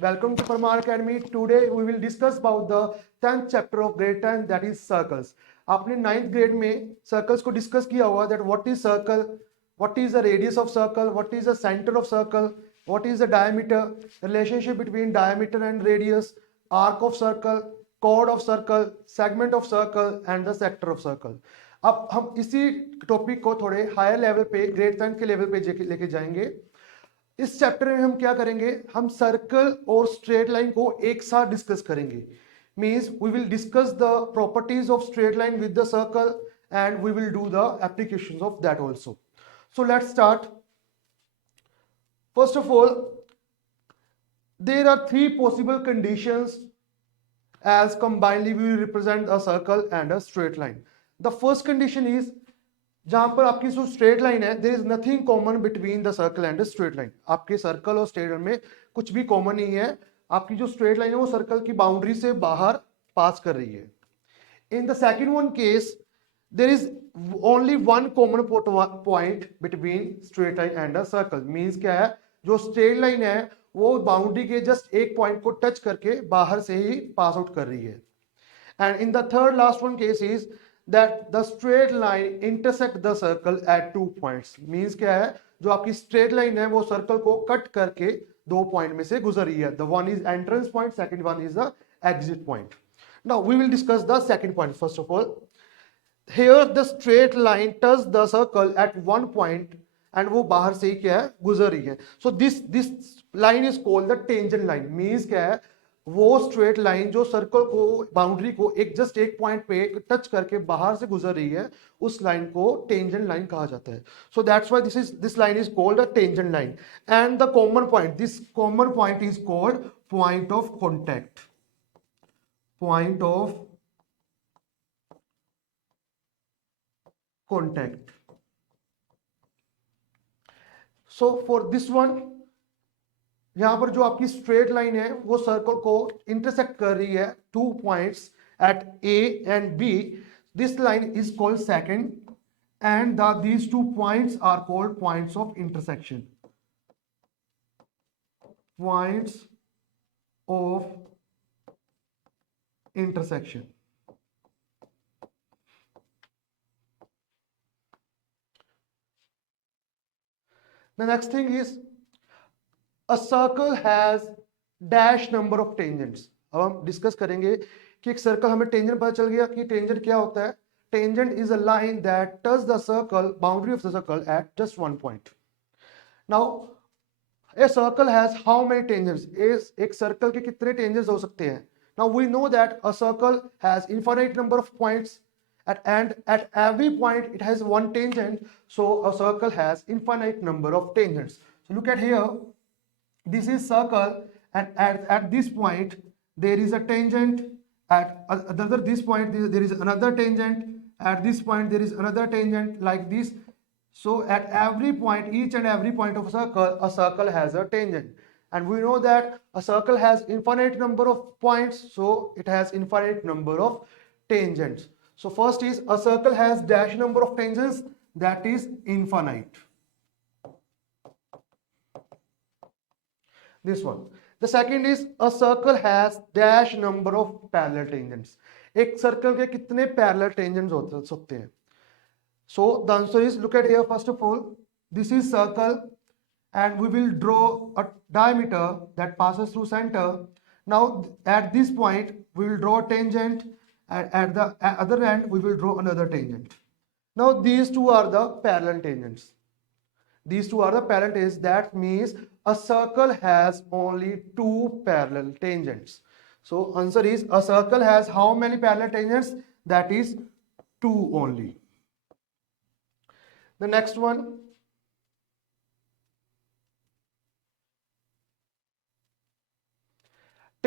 Welcome to Parmar Academy. Today we will discuss about the 10th chapter of grade 10 that is circles. आपने 9th grade में circles को discuss किया हुआ that what is circle, what is the radius of circle, what is the center of circle, what is the diameter, relationship between diameter and radius, arc of circle, chord of circle, segment of circle and the sector of circle. अब हम इसी topic को थोड़े higher level पे grade 10 के level पे लेके जाएंगे. इस चैप्टर में हम क्या करेंगे, हम सर्कल और स्ट्रेट लाइन को एक साथ डिस्कस करेंगे. Means we will discuss the properties of straight line with the circle and we will do the applications of that also. So let's start. First of all, there are three possible conditions as combinedly we will represent a circle and a straight line. The first condition is जहां पर आपकी जो straight line है, there is nothing common between the circle and the straight line. आपके circle और straight line में कुछ भी कॉमन नहीं है. आपकी जो स्ट्रेट लाइन है वो सर्कल की बाउंड्री से बाहर पास कर रही है. In the second one case there is only one common point between straight line and a circle. Means क्या है, जो स्ट्रेट लाइन है वो बाउंड्री के जस्ट एक पॉइंट को टच करके बाहर से ही पास आउट कर रही है. And in the third last one case is that the straight line intersect the circle at 2 points. Means क्या है, जो आपकी straight line है वो सर्कल को कट करके दो पॉइंट में से गुजर रही है. The one is entrance point, second one is the exit point. Now we will discuss the second point. First of all, here the straight line touches the circle at one point and वो बाहर से ही क्या है, गुजर रही है. So this line is called the tangent line. Means क्या है, वो स्ट्रेट लाइन जो सर्कल को बाउंड्री को जस्ट एक पॉइंट पे टच करके बाहर से गुजर रही है, उस लाइन को टेंजेंट लाइन कहा जाता है. So that's why this line is called a tangent line. And the common point, this common point is called point of contact. Point of contact. So for this one, यहां पर जो आपकी straight line है वो circle को intersect कर रही है 2 points at A and B. This line is called secant and these 2 points are called points of intersection. Points of intersection. The next thing is A circle has dash number of tangents. अब हम discuss करेंगे कि एक circle, हमें tangent पता चल गया कि टेंजेंट क्या होता है. Tangent is a line that touch the circle boundary of the circle at just one point. Now a circle has how many tangents. एक सर्कल के कितने टेंजेंट्स हो सकते हैं. Now we know that a circle has infinite number of points and at every point it has one tangent. So a circle has infinite number of tangents. So look at here, this is circle and at this point there is a tangent. At this point there is another tangent. At this point there is another tangent, like this. So at every point, each and every point of a circle has a tangent. And we know that a circle has infinite number of points, so it has infinite number of tangents. So first is a circle has dash number of tangents, that is infinite. This one. The second is a circle has dash number of parallel tangents. एक circle के कितने parallel tangents हो सकते हैं. So the answer is, look at here. First of all, this is circle and we will draw a diameter that passes through center. Now at this point we will draw a tangent. At the other end we will draw another tangent. Now these two are the parallel tangents. These two are the parallel tangents. That means a circle has only 2 parallel tangents. So answer is, a circle has how many parallel tangents? That is 2 only. The next one,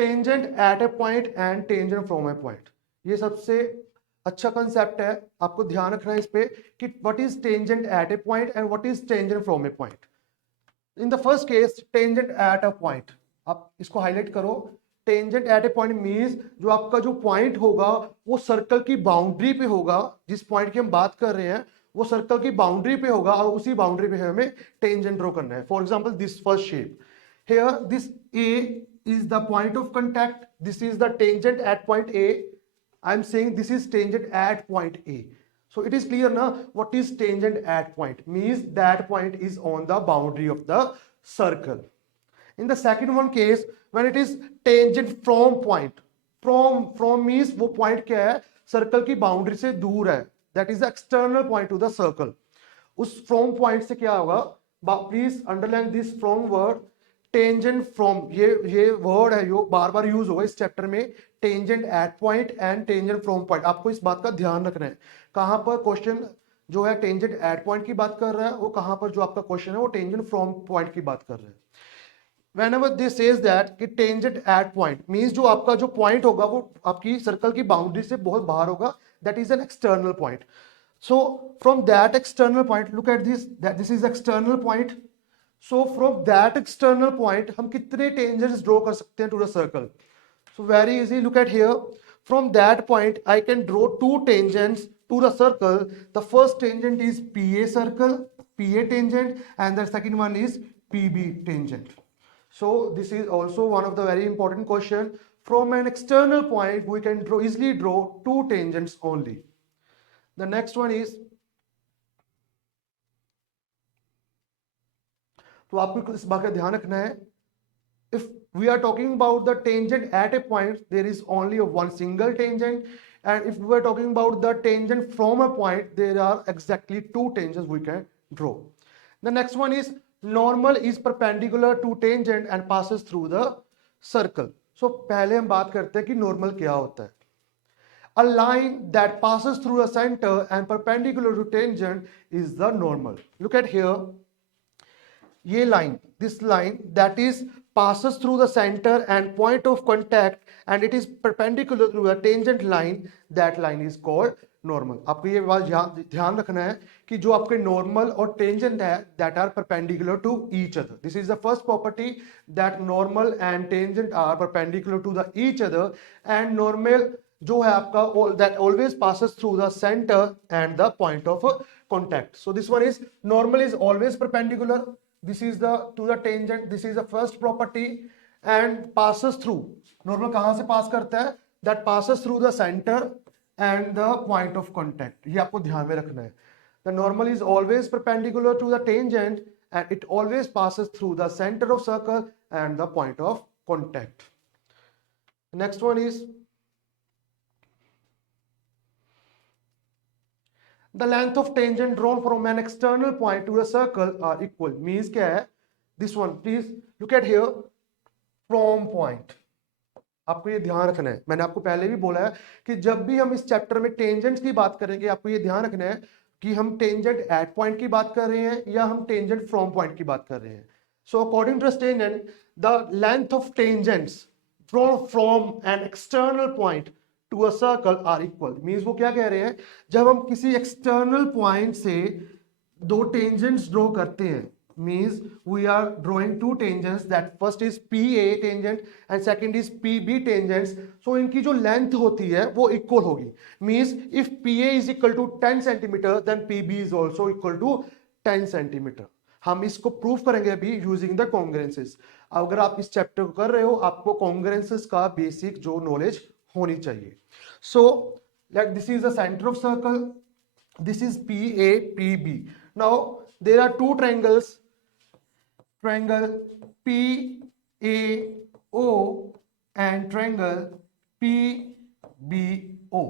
tangent at a point and tangent from a point. ये सबसे अच्छा concept है, आपको ध्यान रखना है इस पे कि what is tangent at A point and what is tangent from A point. In the first case, tangent at a point, आप इसको हाईलाइट करो. Tangent at A point means जो आपका जो पॉइंट होगा वो सर्कल की बाउंड्री पे होगा. जिस पॉइंट की हम बात कर रहे हैं वो सर्कल की बाउंड्री पे होगा और उसी बाउंड्री पे हमें टेंजेंट ड्रॉ करना है. For example this first shape here, this A is the point of contact. This is the tangent at point A. I am saying this is tangent at point A. So it is clear now what is tangent at point. Means that point is on the boundary of the circle. In the second one case, when it is tangent from point, from means वो point क्या है, circle की boundary से दूर है, that is the external point to the circle. उस from point से क्या होगा, please underline this from word. Tangent from, ये वर्ड है जो बार बार यूज होगा इस चैप्टर में, tangent at point and tangent from point. आपको इस बात का ध्यान रखना है कहां पर क्वेश्चन जो है टेंजेंट एट पॉइंट की बात कर रहा है, वो कहां पर जो आपका क्वेश्चन है वो टेंजेंट फ्रॉम पॉइंट की बात कर रहा है. whenever this says that कि tangent at point means जो आपका जो point होगा वो आपकी सर्कल की बाउंड्री से बहुत बाहर होगा, that is an external point. So from that external point, look at this, that this is external point. So from that external point हम कितने tangents draw कर सकते हैं to the circle? So very easy, look at here. From that point I can draw two tangents to the circle. The first tangent is PA circle, PA tangent, and the second one is PB tangent. So this is also one of the very important question. From an external point we can easily draw two tangents only. The next one is, तो आपको इस बात का ध्यान रखना है, if we are talking about the tangent at a point, there is only one single tangent, and if we are talking about the tangent from a point, there are exactly two tangents we can draw. The next one is normal is perpendicular to tangent and passes through the circle. So पहले हम बात करते हैं कि normal क्या होता है. A line that passes through a center and perpendicular to tangent is the normal. Look at here. ये line, this line that is passes through the center and point of contact and it is perpendicular to a tangent line, that line is called normal. आपको ये बात ध्यान रखना है कि जो आपके normal और tangent है that are perpendicular to each other. This is the first property, that normal and tangent are perpendicular to the each other, and normal जो है आपका that always passes through the center and the point of contact. So this one is normal is always perpendicular. This is the to the tangent. This is the first property, and passes through. Normal कहाँ से pass करता है? That passes through the center and the point of contact. ये आपको ध्यान में रखना है. The normal is always perpendicular to the tangent and it always passes through the center of circle and the point of contact. Next one is the length of tangent drawn from an external point to a circle are equal. Means क्या है? This one, please look at here. From point. आपको ये ध्यान रखना है, मैंने आपको पहले भी बोला है कि जब भी हम इस चैप्टर में टेंजेंट्स की बात करेंगे आपको ये ध्यान रखना है कि हम टेंजेंट एट पॉइंट की बात कर रहे हैं या हम टेंजेंट फ्रॉम पॉइंट की बात कर रहे हैं. So according to tangent, the length of tangents drawn from an external point to a circle are equal. Means वो क्या कह रहे हैं, जब हम किसी external point से दो tangents draw करते हैं, means we are drawing two tangents, that first is PA tangent and second is PB tangents. So इनकी जो length होती है वो equal होगी. Means if PA is equal to 10 centimeter, then PB is also equal to 10 centimeter. हम इसको prove करेंगे अभी यूजिंग द कॉन्ग्रुएंसेस. अगर आप इस चैप्टर को कर रहे हो आपको कॉन्ग्रुएंसेस का बेसिक जो नॉलेज होनी चाहिए. So like this is the centre of circle, this is PA PB. Now there are two triangles, triangle PAO and triangle PBO.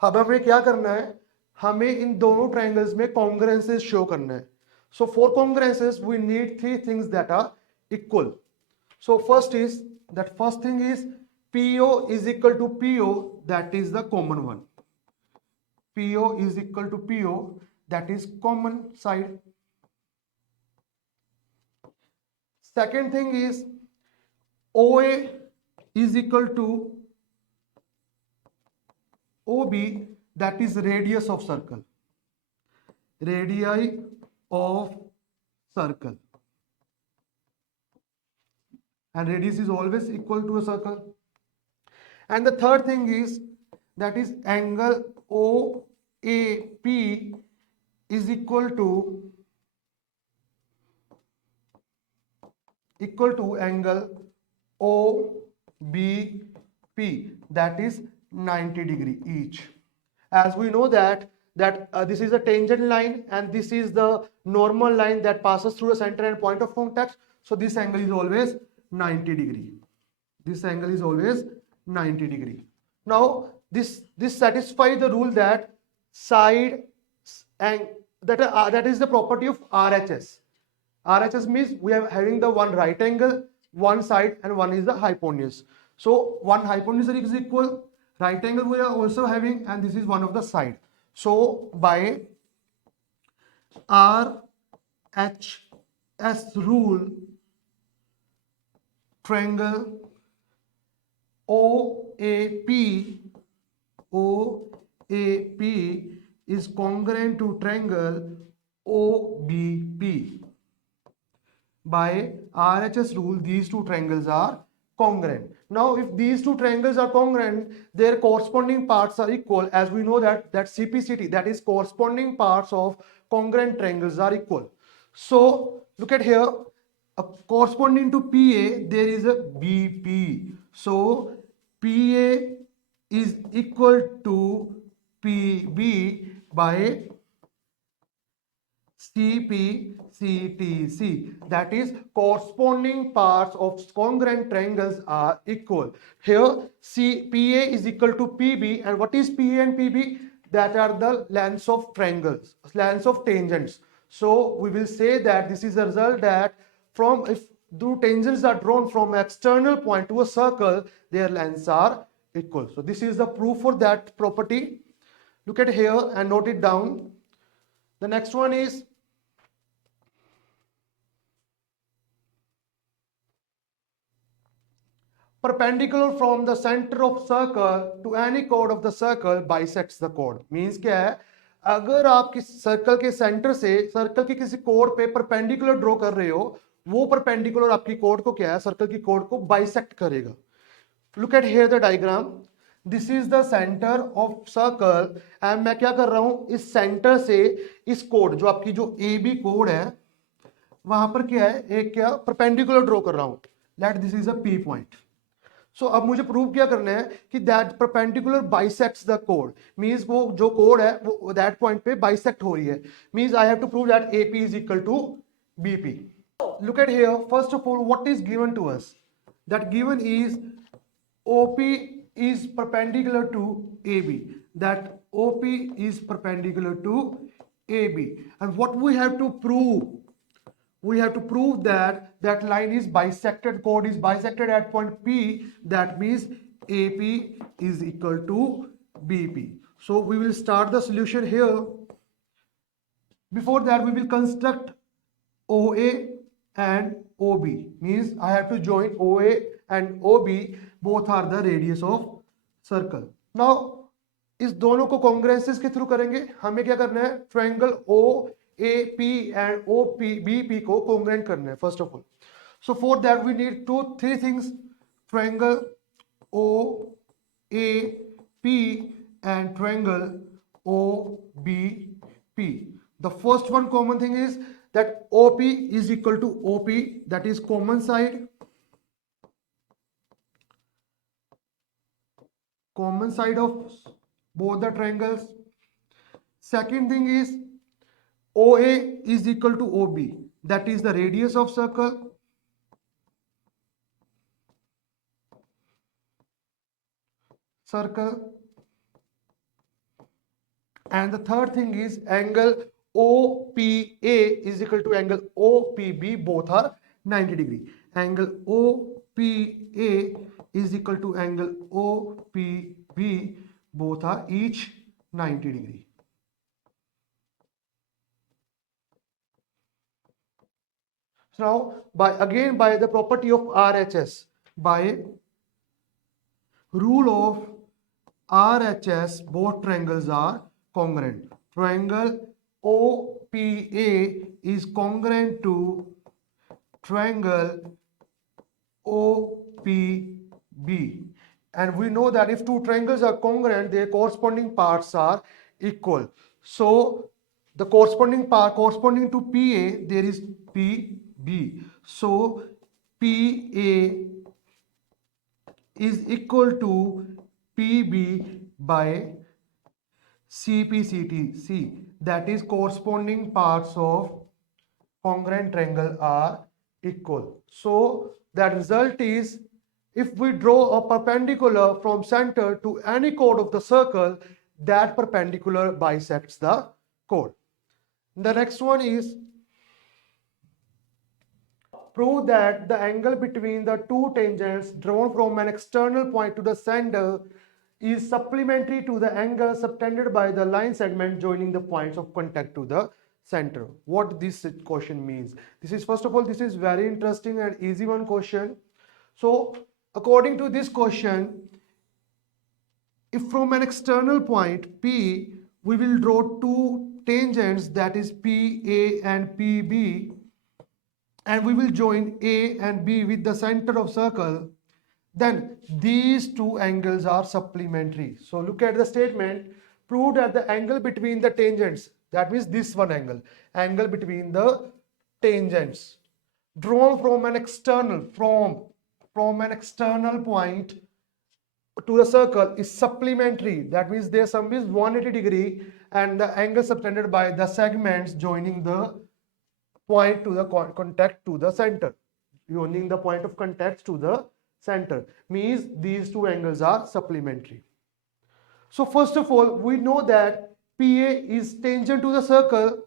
अब हमें क्या करना है, हमें इन दोनों ट्रायंगल्स में कॉन्ग्रुएंसेस शो करना है. So for congruences, we need three things that are equal. So first thing is PO is equal to PO, that is the common one. PO is equal to PO, that is common side. Second thing is OA is equal to OB, that is radius of circle. Radii of circle, and radius is always equal to a circle. And the third thing is that is angle OAP is equal to angle OBP, that is 90 degree each. As we know that this is a tangent line and this is the normal line that passes through the center and point of contact. So this angle is always 90 degree. This angle is always 90 degree. Now this satisfies the rule that side and that is the property of RHS. RHS means we are having the one right angle, one side, and one is the hypotenuse. So one hypotenuse is equal, right angle we are also having, and this is one of the side. So by RHS rule, triangle OAP is congruent to triangle OBP. By RHS rule, these two triangles are congruent. Now, if these two triangles are congruent, their corresponding parts are equal. As we know that CPCT, that is corresponding parts of congruent triangles are equal. So, look at here, corresponding to PA, there is a BP. So, PA is equal to PB by CPCTC, that is corresponding parts of congruent triangles are equal. Here PA is equal to PB, and what is PA and PB? That are the lengths of triangles, lengths of tangents. So we will say that this is a result that from if two tangents are drawn from external point to a circle, their lengths are equal. So this is the proof for that property. Look at here and note it down. The next one is perpendicular from the center of circle to any chord of the circle bisects the chord. Means क्या है, अगर आप किस circle के centre से circle के किसी code पे परपेंडिकुलर ड्रॉ कर रहे हो, वो परपेंडिकुलर आपकी कोड को क्या है, सर्कल की कोड को बाइसेक्ट करेगा. Look at here the diagram. This is the center of circle and मैं क्या कर रहा हूं, इस सेंटर से इस कोड जो आपकी जो AB कोड है वहां पर क्या है, एक क्या परपेंडिकुलर ड्रॉ कर रहा हूं. Let this is a P point. So अब मुझे प्रूव क्या करना है कि दैट परपेंडिकुलर बाइसेक्ट्स द कोड. मींस वो जो कोड है वो दैट पॉइंट पे बाइसेक्ट हो रही है. Means I have to prove that AP is equal to BP. Look at here, first of all what is given to us. That given is OP is perpendicular to AB. That OP is perpendicular to AB. And what we have to prove? We have to prove that that line is bisected, chord is bisected at point P. That means AP is equal to BP. So we will start the solution here. Before that, we will construct OA and OB. Means I have to join OA and OB. Both are the radius of circle. Now इस दोनों को कॉन्ग्रुएंसेस के through करेंगे. हमें क्या करना है, triangle OAP and OBP को कॉन्ग्रुएंट करना है first of all. So for that we need three things. Triangle OAP and triangle OBP. The first one common thing is that OP is equal to OP, that is common side. Common side of both the triangles. Second thing is OA is equal to OB, that is the radius of circle. And the third thing is angle OPA is equal to angle OPB, both are 90 degree. Angle OPA is equal to angle OPB, both are each 90 degree. So now by the property of RHS, by rule of RHS, both triangles are congruent. Triangle OPA is congruent to triangle OPB. And we know that if two triangles are congruent, their corresponding parts are equal. So the corresponding part corresponding to PA, there is PB. So PA is equal to PB by CPCT. That is corresponding parts of congruent triangle are equal. So that result is, if we draw a perpendicular from center to any chord of the circle, that perpendicular bisects the chord. The next one is, prove that the angle between the two tangents drawn from an external point to the center is supplementary to the angle subtended by the line segment joining the points of contact to the center. What this question means? This is, first of all, this is very interesting and easy one question. So according to this question, if from an external point P we will draw two tangents, that is PA and PB, and we will join A and B with the center of circle, then these two angles are supplementary. So look at the statement, prove that the angle between the tangents, that means this one angle between the tangents drawn from an external point to the circle is supplementary. That means their sum is 180 degree and the angle subtended by the segments joining the point to the contact to the center, joining the point of contact to the center, means these two angles are supplementary. So first of all, we know that PA is tangent to the circle,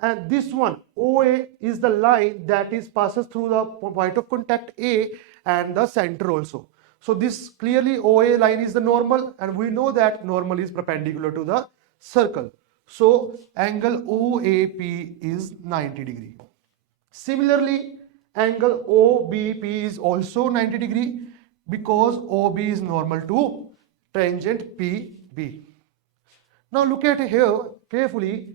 and this one OA is the line that is passes through the point of contact A and the center also. So this clearly OA line is the normal, and we know that normal is perpendicular to the circle. So angle OAP is 90 degree. Similarly, angle OBP is also 90 degree because OB is normal to tangent PB. Now look at here carefully.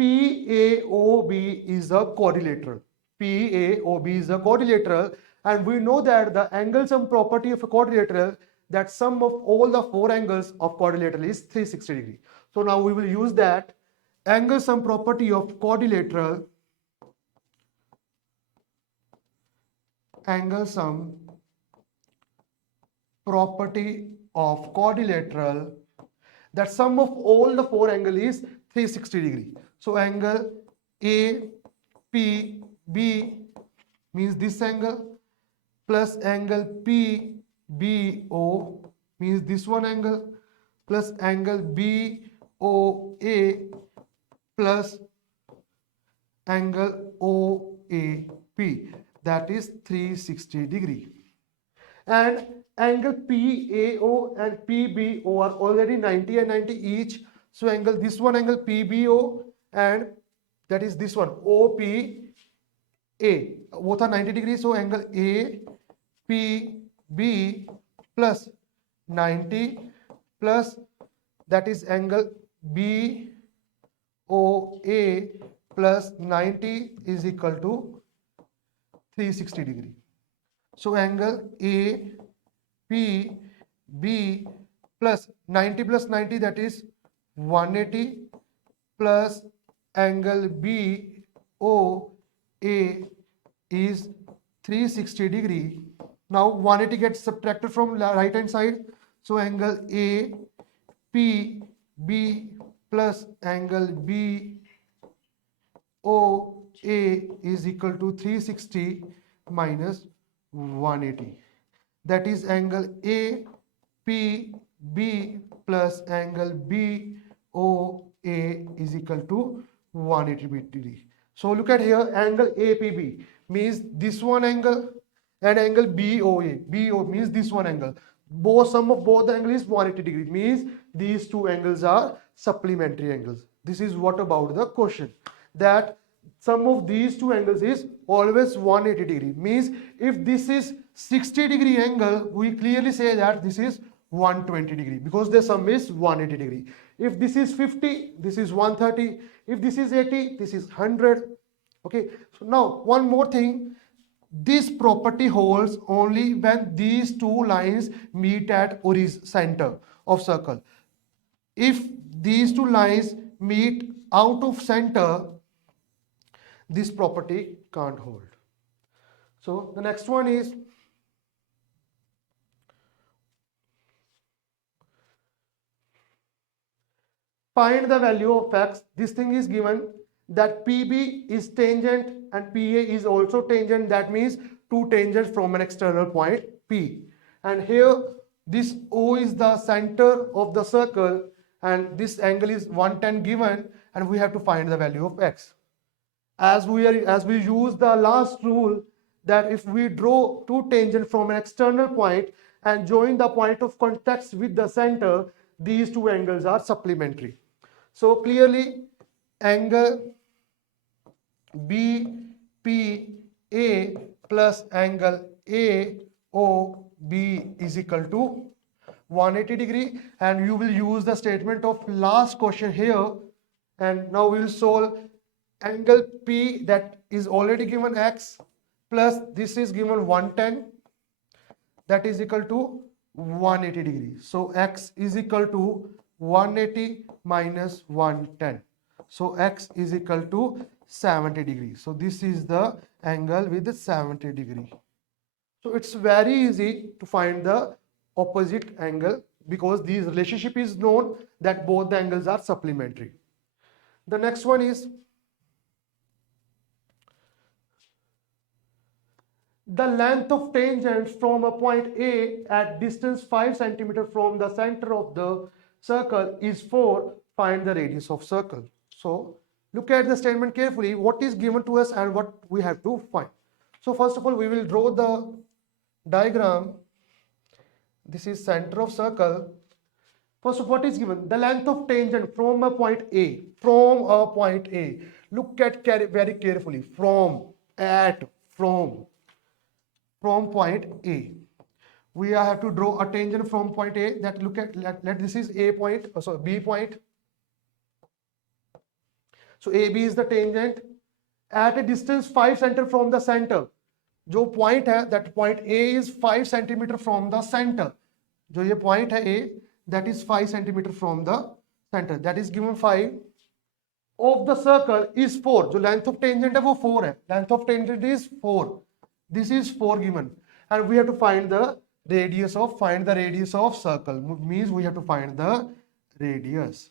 PAOB is a quadrilateral. PAOB is a quadrilateral, and we know that the angle sum property of a quadrilateral, that sum of all the four angles of quadrilateral is 360 degree. So now we will use that angle sum property of quadrilateral, angle sum property of quadrilateral, that sum of all the four angles is 360 degree. So angle APB means this angle plus angle PBO means this one angle plus angle BOA plus angle OAP, that is 360 degree. And angle PAO and PBO are already 90 and 90 each. So angle, this one angle PBO and that is this one OPA, both are 90 degrees. So angle APB plus 90 plus that is angle BOA plus 90 is equal to 360 degree. So angle APB plus 90 that is 180 plus angle BOA is 360 degree. Now 180 gets subtracted from right hand side. So angle APB plus angle BOA is equal to 360 minus 180. That is angle APB plus angle BOA is equal to 180 degree. So look at here, angle APB means this one angle and angle BOA means this one angle. Both sum of both the angle is 180 degree, means these two angles are supplementary angles. This is what about the question, that sum of these two angles is always 180 degree, means if this is 60 degree angle, we clearly say that this is 120 degree because the sum is 180 degree. If this is 50, this is 130. If this is 80, this is 100. Okay, so now one more thing, this property holds only when these two lines meet at center of circle. If these two lines meet out of center, this property can't hold. So the next one is, find the value of x. This thing is given that PB is tangent and PA is also tangent. That means two tangents from an external point P. And here this O is the center of the circle and this angle is 110 given, and we have to find the value of x. As we use the last rule that if we draw two tangents from an external point and join the point of contact with the center, these two angles are supplementary. So clearly angle BPA plus angle AOB is equal to 180 degree, and you will use the statement of last question here. And now we will solve angle P, that is already given x, plus this is given 110, that is equal to 180 degrees. So x is equal to 180 minus 110. So x is equal to 70 degrees. So this is the angle with the 70 degree. So it's very easy to find the opposite angle because this relationship is known that both the angles are supplementary. The next one is the length of tangent from a point A at distance 5 cm from the center of the circle is 4. Find the radius of circle. So look at the statement carefully, what is given to us and what we have to find. So first of all, we will draw the diagram. This is center of circle. First of all, what is given? The length of tangent from a point A. From a point A. Look at very carefully. From point A. We have to draw a tangent from point A. That look at let this is A point. So B point. So AB is the tangent at a distance 5 cm from the center. जो point है, that point A is 5 cm from the center. जो ये point है A, that is 5 cm from the center. That is given 5. Of the circle is 4. जो length of tangent है वो 4 है. Length of tangent is 4. This is 4 given, and we have to find the radius of circle. Means we have to find the radius.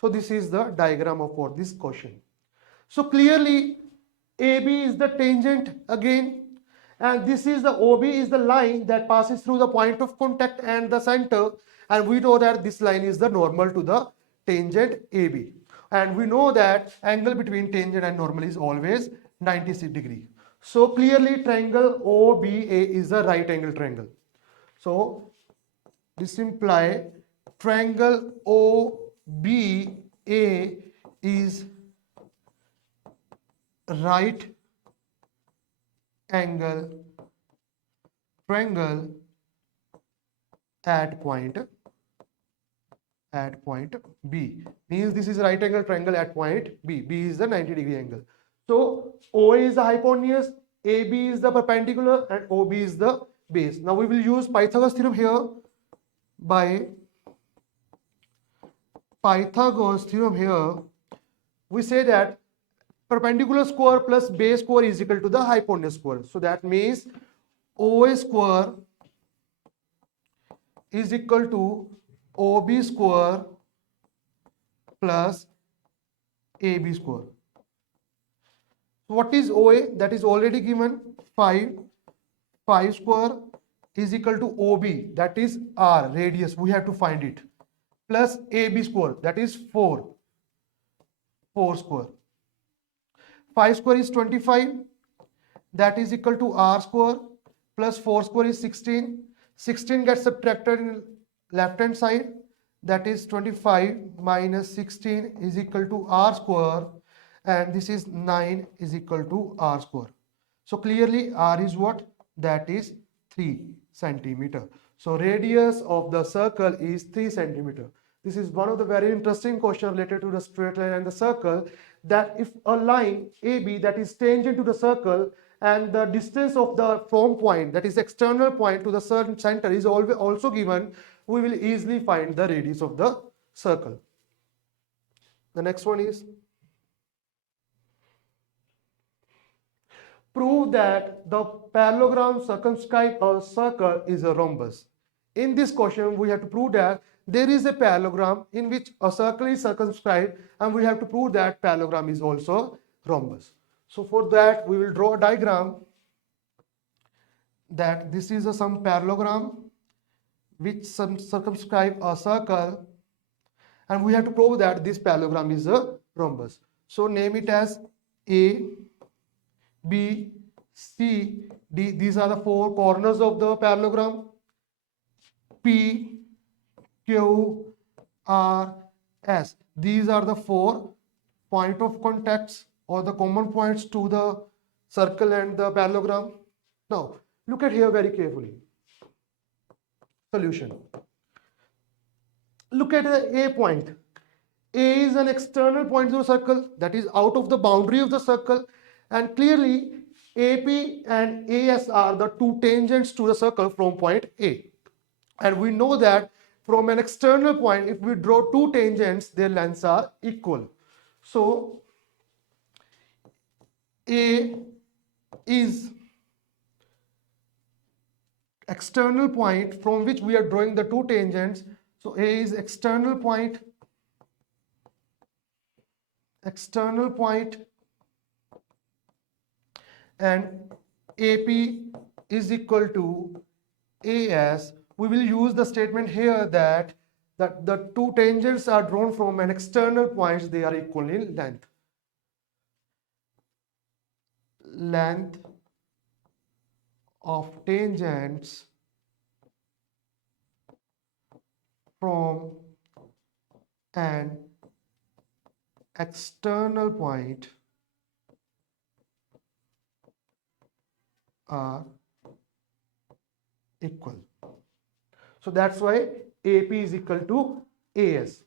So this is the diagram of for this question. So clearly AB is the tangent again, and this is the OB is the line that passes through the point of contact and the center, and we know that this line is the normal to the tangent AB, and we know that angle between tangent and normal is always 90 degrees. So clearly triangle OBA is a right angle triangle. So this implies triangle OBA is right angle triangle at point B. Means this is right angle triangle at point B. B is the 90 degree angle. So OA is the hypotenuse, AB is the perpendicular, and OB is the base. Now we will use Pythagoras theorem here. By Pythagoras theorem here, we say that perpendicular square plus base square is equal to the hypotenuse square. So that means OA square is equal to OB square plus AB square. What is OA? That is already given 5. 5 square is equal to OB, that is R, radius, we have to find it, plus AB square, that is 4. 4 square. 5 square is 25, that is equal to R square, plus 4 square is 16. 16 gets subtracted in left hand side, that is 25 minus 16 is equal to R square, and this is 9 is equal to R square. So clearly R is what? That is 3 centimeter. So radius of the circle is 3 centimeter. This is one of the very interesting questions related to the straight line and the circle, that if a line AB that is tangent to the circle and the distance of the from point, that is external point, to the center is also given, we will easily find the radius of the circle. The next one is prove that the parallelogram circumscribe a circle is a rhombus. In this question, we have to prove that there is a parallelogram in which a circle is circumscribed, and we have to prove that parallelogram is also rhombus. So for that, we will draw a diagram that this is some parallelogram which circumscribe a circle, and we have to prove that this parallelogram is a rhombus. So name it as A, B, C, D. These are the four corners of the parallelogram. P, Q, R, S. These are the four point of contacts or the common points to the circle and the parallelogram. Now, look at here very carefully. Solution. Look at the A point. A is an external point to the circle, that is out of the boundary of the circle, and clearly AP and AS are the two tangents to the circle from point A. And we know that from an external point, if we draw two tangents, their lengths are equal. So A is external point from which we are drawing the two tangents. So A is external point, and AP is equal to AS. We will use the statement here that the two tangents are drawn from an external point, they are equal in length. Length of tangents from an external point are equal. So that's why AP is equal to AS.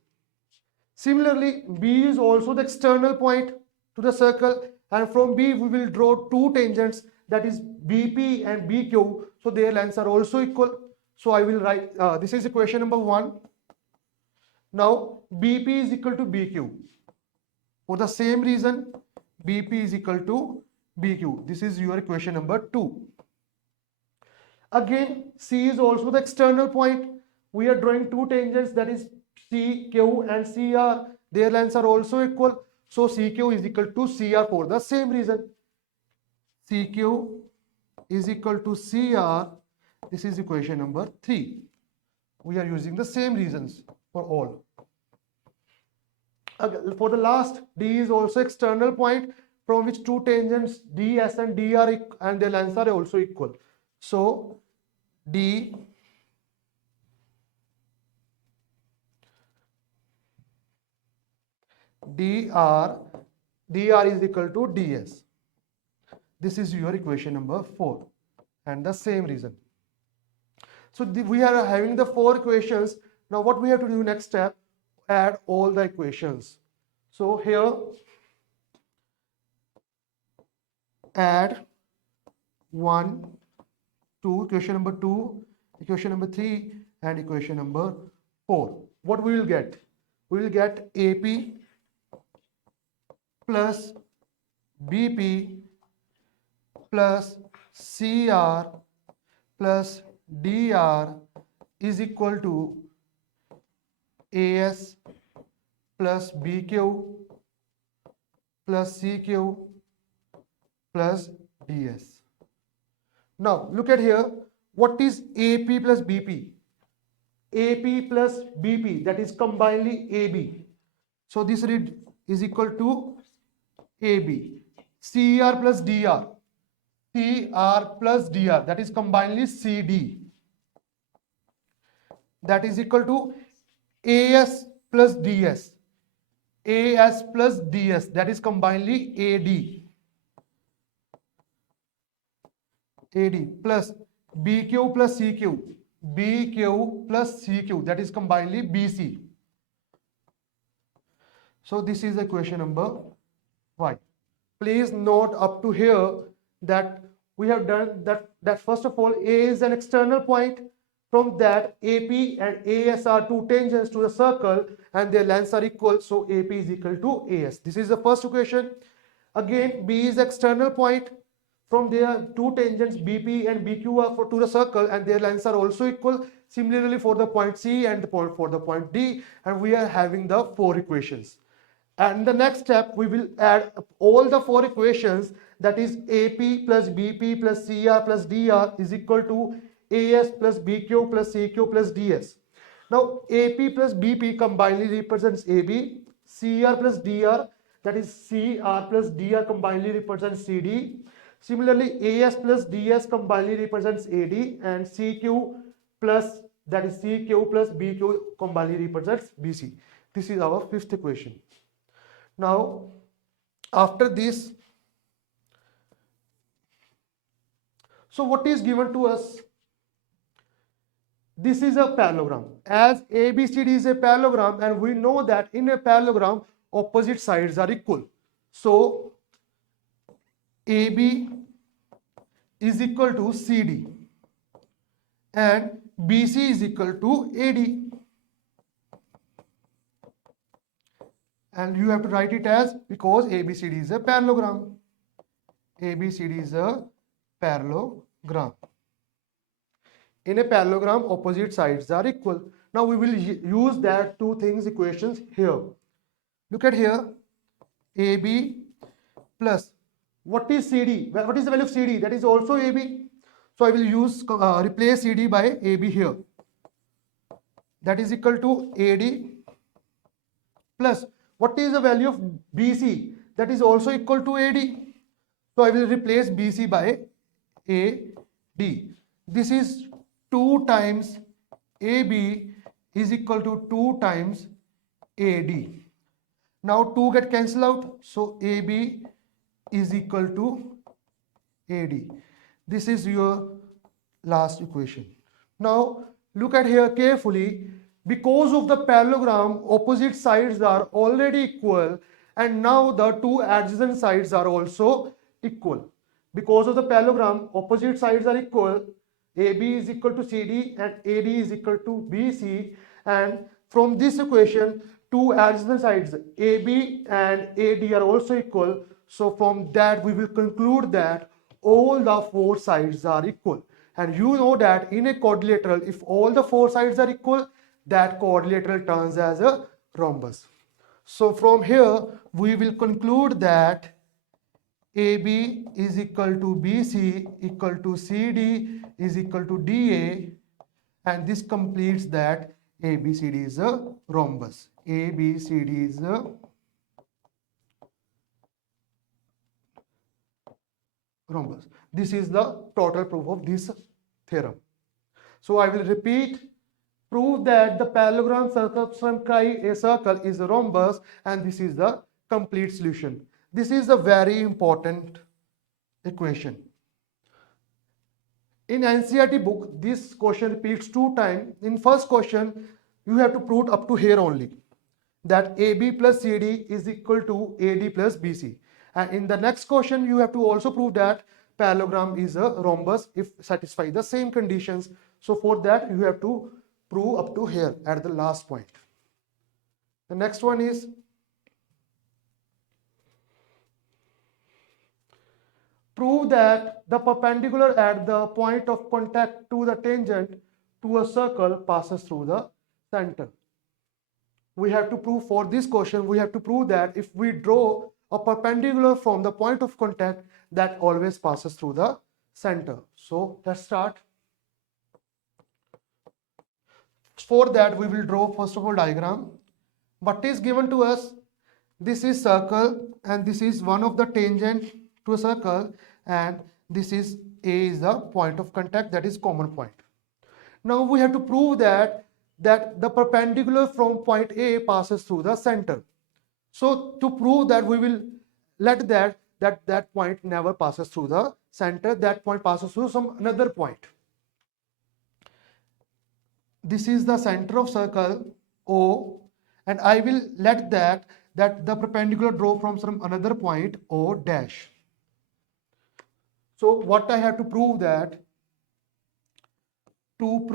Similarly, B is also the external point to the circle, and from B we will draw two tangents, that is BP and BQ. So their lengths are also equal. So I will write, this is equation number 1. Now BP is equal to BQ. For the same reason, BP is equal to BQ. This is your equation number 2. Again, C is also the external point. We are drawing two tangents, that is CQ and CR. Their lengths are also equal. So CQ is equal to CR for the same reason. CQ is equal to CR. This is equation number 3. We are using the same reasons for all. For the last, D is also external point from which two tangents DS and DR and their lengths are also equal. So DR is equal to DS. This is your equation number 4, and the same reason. So we are having the 4 equations. Now what we have to do next step, add all the equations. So here add 1, 2, equation number 2, equation number 3, and equation number 4. What we will get? We will get AP plus BP plus CR plus DR is equal to AS plus BQ plus CQ plus DS. Now look at here. What is AP plus BP? AP plus BP, that is combinedly AB. So this read is equal to AB. CR plus DR. CR plus DR, that is combinedly CD. That is equal to AS plus DS. AS plus DS, that is combinedly AD. AD plus BQ plus CQ. BQ plus CQ, that is combinedly BC. So this is equation number 5. Please note up to here that we have done that first of all, A is an external point. From that, AP and AS are two tangents to the circle and their lengths are equal. So AP is equal to AS. This is the first equation. Again, B is external point. From there, two tangents BP and BQ are to the circle, and their lengths are also equal. Similarly, for the point C and for the point D, and we are having the four equations. And the next step, we will add all the four equations, that is AP plus BP plus CR plus DR is equal to AS plus BQ plus CQ plus DS. Now AP plus BP combinedly represents AB, CR plus DR, that is CR plus DR combinedly represents CD. Similarly, AS plus DS combinedly represents AD, and CQ plus, that is CQ plus BQ combinedly represents BC. This is our fifth equation. Now, after this, so what is given to us? This is a parallelogram. As ABCD is a parallelogram, and we know that in a parallelogram, opposite sides are equal. So, AB is equal to CD and BC is equal to AD. And you have to write it as, because ABCD is a parallelogram. ABCD is a parallelogram. In a parallelogram, opposite sides are equal. Now we will use that two things equations here. Look at here. AB plus, what is CD? What is the value of CD? That is also AB. So I will use replace CD by AB here. That is equal to AD plus, what is the value of BC? That is also equal to AD. So I will replace BC by AD. This is 2 times AB is equal to 2 times AD. Now 2 get cancelled out. So AB is equal to AD. This is your last equation. Now look at here carefully. Because of the parallelogram, opposite sides are already equal, and now the two adjacent sides are also equal. Because of the parallelogram, opposite sides are equal. AB is equal to CD and AD is equal to BC, and from this equation, two adjacent sides AB and AD are also equal. So from that we will conclude that all the four sides are equal. And you know that in a quadrilateral, if all the four sides are equal, that quadrilateral turns as a rhombus. So from here we will conclude that AB is equal to BC equal to CD is equal to DA, and this completes that ABCD is a rhombus. ABCD is a rhombus. This is the total proof of this theorem. So I will repeat. Prove that the parallelogram circumscribe a circle is a rhombus, and this is the complete solution. This is a very important equation. In NCERT book, this question repeats 2 times. In first question, you have to prove up to here only, that AB plus CD is equal to AD plus BC. And in the next question, you have to also prove that parallelogram is a rhombus if satisfy the same conditions. So for that, you have to prove up to here at the last point. The next one is prove that the perpendicular at the point of contact to the tangent to a circle passes through the center. We have to prove, for this question, we have to prove that if we draw a perpendicular from the point of contact, that always passes through the center. So let's start. For that, we will draw first of all diagram. What is given to us? This is circle, and this is one of the tangent to a circle, and this is A is the point of contact, that is common point. Now we have to prove that the perpendicular from point A passes through the center. So to prove that, we will let that point never passes through the center. That point passes through some another point. This is the center of circle O, and I will let that the perpendicular draw from some another point O dash. So what I have to prove that, to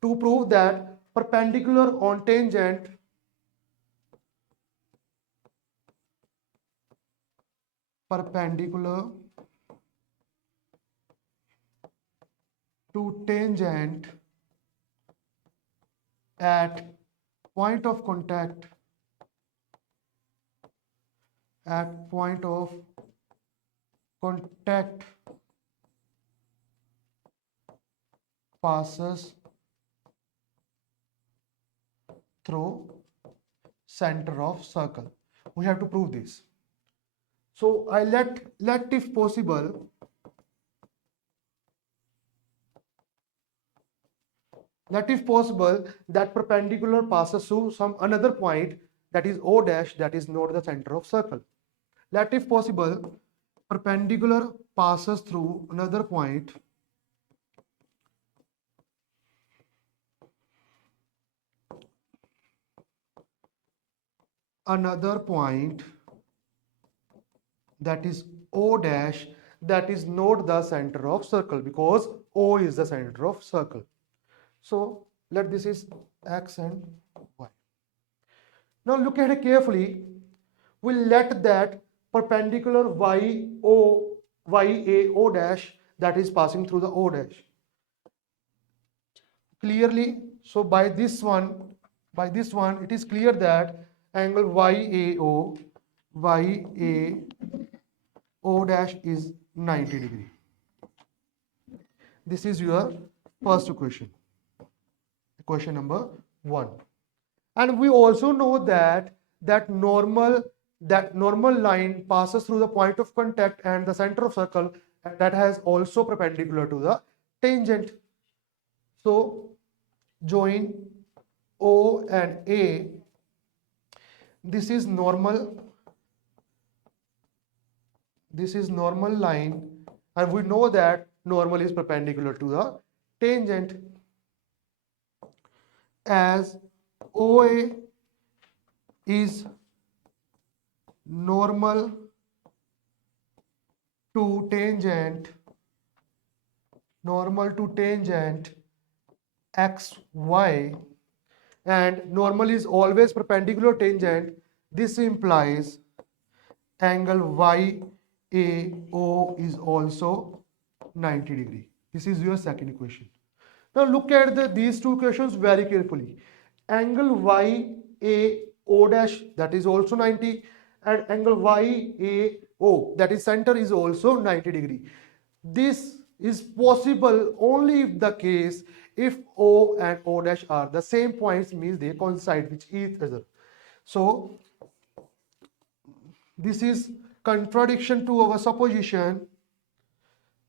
prove that perpendicular on tangent perpendicular to tangent at point of contact passes through center of circle. We have to prove this. So I let if possible that perpendicular passes through some another point that is O dash, that is not the center of circle. Let if possible perpendicular passes through another point that is O dash, that is not the center of circle, because O is the center of circle. So let this is X and Y. Now look at it carefully. We'll let that perpendicular YAO dash, that is passing through the O dash. Clearly, so by this one it is clear that angle YAO dash is 90 degree. This is your first equation number 1. And we also know that normal line passes through the point of contact and the center of circle, and that has also perpendicular to the tangent. So join O and A. This is normal line, and we know that normal is perpendicular to the tangent. As OA is normal to tangent XY, and normal is always perpendicular tangent, this implies angle YAO is also 90 degree. This is your second equation. Now look at these two equations very carefully. Angle YAO dash, that is also 90, and angle YAO, that is center, is also 90 degree. This is possible only if the case if O and O dash are the same points, means they coincide with each other. So this is contradiction to our supposition.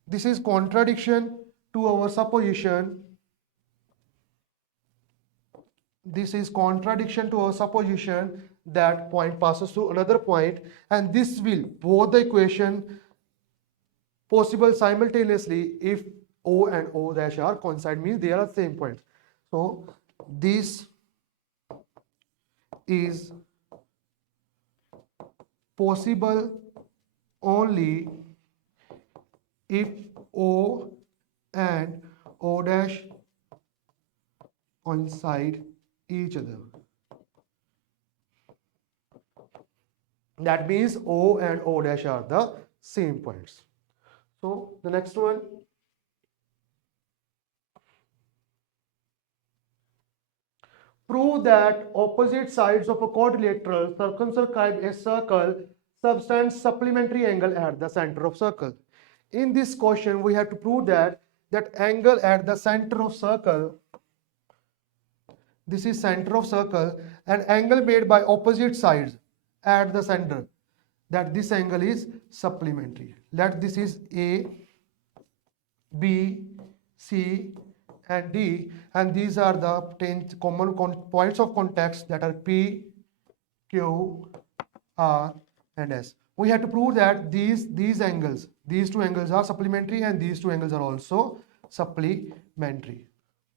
This is contradiction to our supposition. This is contradiction to our supposition that point passes through another point, and this will both the equation possible simultaneously if O and O dash are coincide, means they are the same point. So this is possible only if O and O dash coincide each other. That means O and O dash are the same points. So the next one, prove that opposite sides of a quadrilateral circumscribe a circle subtends supplementary angle at the center of circle. In this question, we have to prove that angle at the center of circle, this is center of circle, an angle made by opposite sides at the center, that this angle is supplementary. Let this is A, B, C and D, and these are the 10 common points of contact that are P, Q, R and S. We have to prove that these two angles are supplementary and these two angles are also supplementary.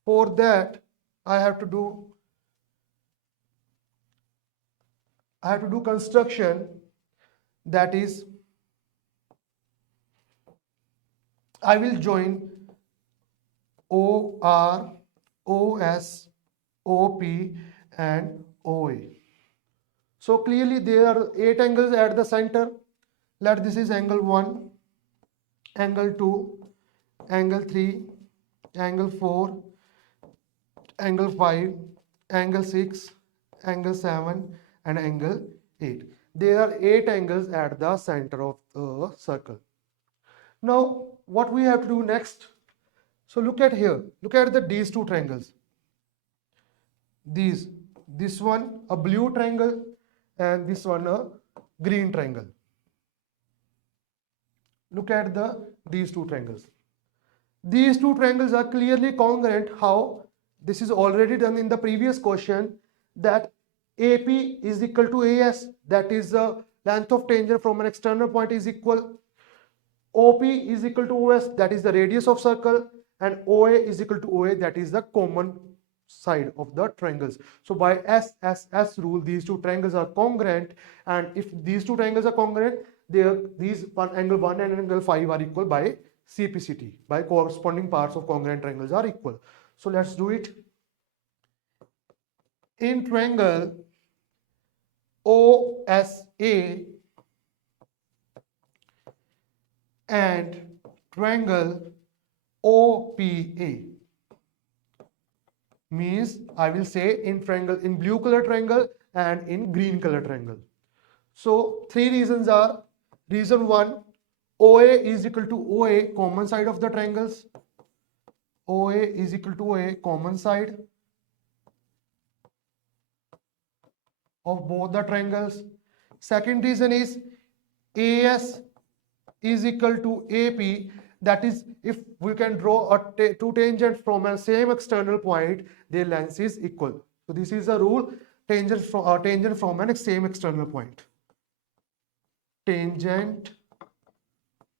For that, I have to do construction, that is, I will join OR, OS, OP and OA. So clearly there are 8 angles at the center. let this is angle 1, angle 2, angle 3, angle 4, angle 5, angle 6, angle 7 and angle 8. There are 8 angles at the center of the circle. Now what we have to do next? So look at here, look at these two triangles. This one a blue triangle and this one a green triangle. Look at these two triangles. These two triangles are clearly congruent. How? This is already done in the previous question, that AP is equal to AS, that is the length of tangent from an external point is equal. OP is equal to OS, that is the radius of circle, and OA is equal to OA, that is the common side of the triangles. So by SSS rule, these two triangles are congruent, and if these two triangles are congruent, these angle 1 and angle 5 are equal by CPCT, by corresponding parts of congruent triangles are equal. So let's do it. In triangle OSA and triangle OPA, means I will say in triangle, in blue color triangle and in green color triangle. So 3 reasons are: reason 1, OA is equal to OA, common side of the triangles. OA is equal to OA, common side of both the triangles. Second reason is AS is equal to AP, that is if we can draw two tangents from a same external point, their length is equal. So this is a rule, tangent from an same external point. Tangent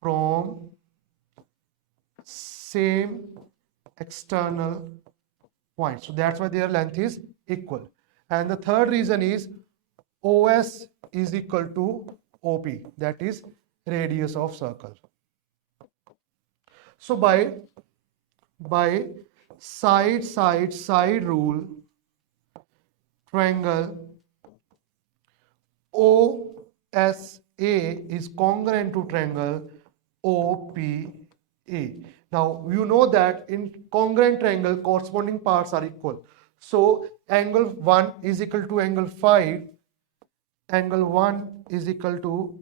from same external point, so that's why their length is equal. And the third reason is OS is equal to OP, that is radius of circle. So by side rule, triangle OSA is congruent to triangle OPA. Now you know that in congruent triangle corresponding parts are equal. So angle 1 is equal to angle 5, angle 1 is equal to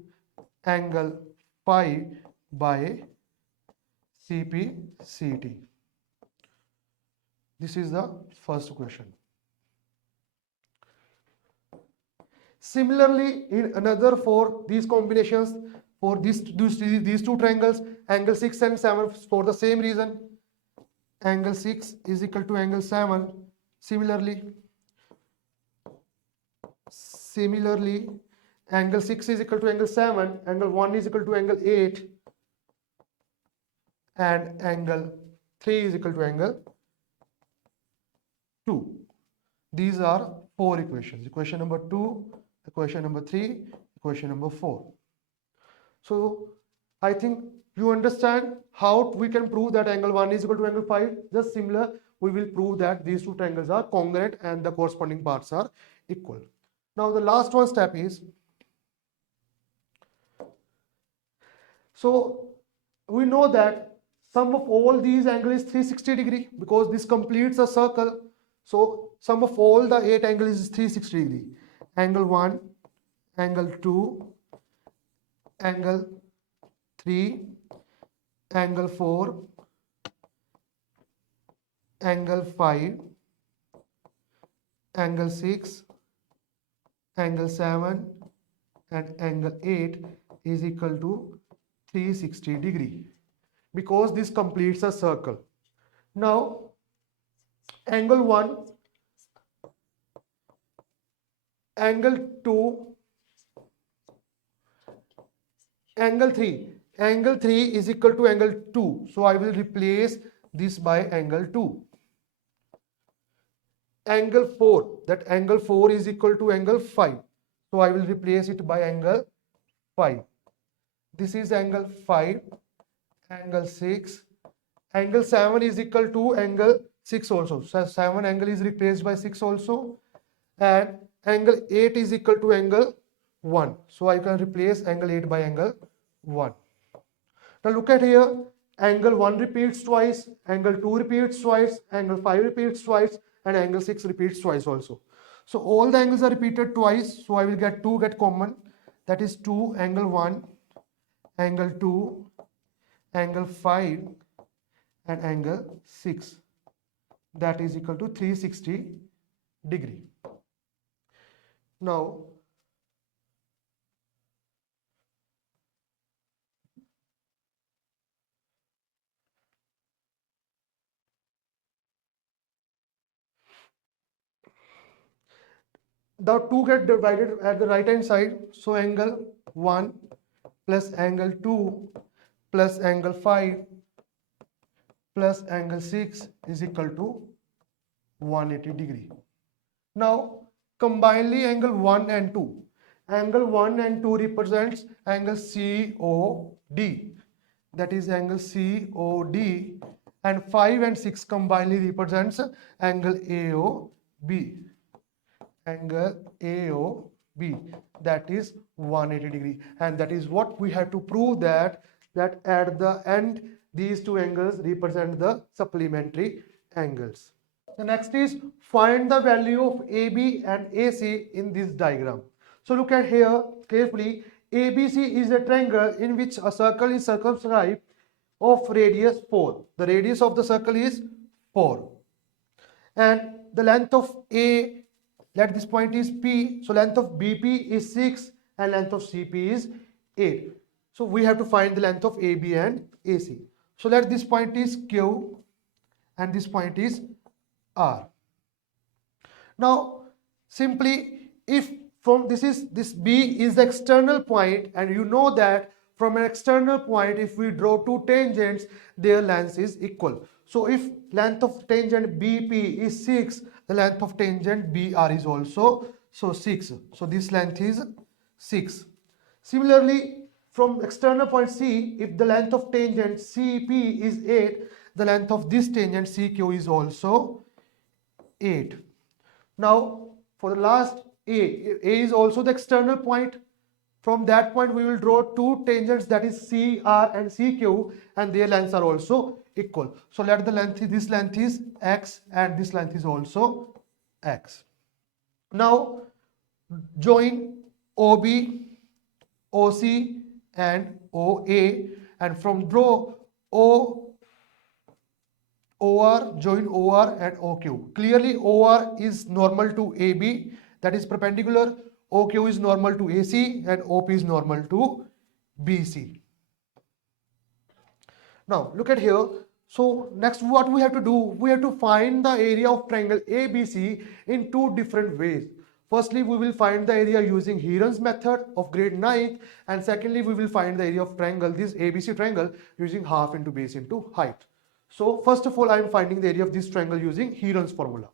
angle 5 by CPCT. This is the first question. Similarly, in another for these combinations, for these two triangles, angle 6 and 7, for the same reason, angle 6 is equal to angle 7. Similarly, angle 6 is equal to angle 7, angle 1 is equal to angle 8, and angle 3 is equal to angle 2. These are 4 equations. Equation number 2, equation number 3, equation number 4. So I think you understand how we can prove that angle 1 is equal to angle 5. Just similar, we will prove that these two triangles are congruent and the corresponding parts are equal. Now the last one step is, so we know that sum of all these angles is 360 degree because this completes a circle. So sum of all the 8 angles is 360 degree. Angle 1, angle 2, angle 3, angle 4, angle 5, angle 6, angle 7 and angle 8 is equal to 360 degree because this completes a circle. Now angle 1, angle 2, angle 3. Angle 3 is equal to angle 2. So I will replace this by angle 2. Angle 4, that angle 4 is equal to angle 5. So I will replace it by angle 5. This is angle 5, angle 6. Angle 7 is equal to angle 6 also. So 7 angle is replaced by 6 also. And angle 8 is equal to angle 1. So I can replace angle 8 by angle 1. Now look at here, angle 1 repeats twice, angle 2 repeats twice, angle 5 repeats twice, and angle 6 repeats twice also. So all the angles are repeated twice, so I will get 2 get common, that is 2 angle 1, angle 2, angle 5, and angle 6, that is equal to 360 degree. Now the 2 get divided at the right hand side, so angle 1 plus angle 2 plus angle 5 plus angle 6 is equal to 180 degree. Now combinely angle 1 and 2. Angle 1 and 2 represents angle COD, that is angle COD, and 5 and 6 combinely represents angle AOB. Angle AOB, that is 180 degree, and that is what we have to prove, that at the end these two angles represent the supplementary angles. The next is find the value of AB and AC in this diagram. So look at here carefully. ABC is a triangle in which a circle is circumscribed of radius 4. The radius of the circle is 4, and the length of A, let this point is P, so length of BP is 6 and length of CP is 8. So we have to find the length of AB and AC. So let this point is Q and this point is R. Now simply, if from this B is the external point, and you know that from an external point if we draw two tangents, their length is equal. So if length of tangent BP is 6, the length of tangent BR is also 6. So this length is 6. Similarly, from external point C, if the length of tangent CP is 8, the length of this tangent CQ is also 8. Now for the last A is also the external point. From that point we will draw two tangents, that is CR and CQ, and their lengths are also equal. So let the length, this length is X and this length is also X. Now join OB, OC and OA, and from draw OR, join OR and OQ. Clearly OR is normal to AB, that is perpendicular. OQ is normal to AC and OP is normal to BC. Now look at here. So next what we have to do, we have to find the area of triangle ABC in two different ways. Firstly, we will find the area using Heron's method of grade 9th, and secondly we will find the area of triangle, this ABC triangle, using half into base into height. So first of all I am finding the area of this triangle using Heron's formula.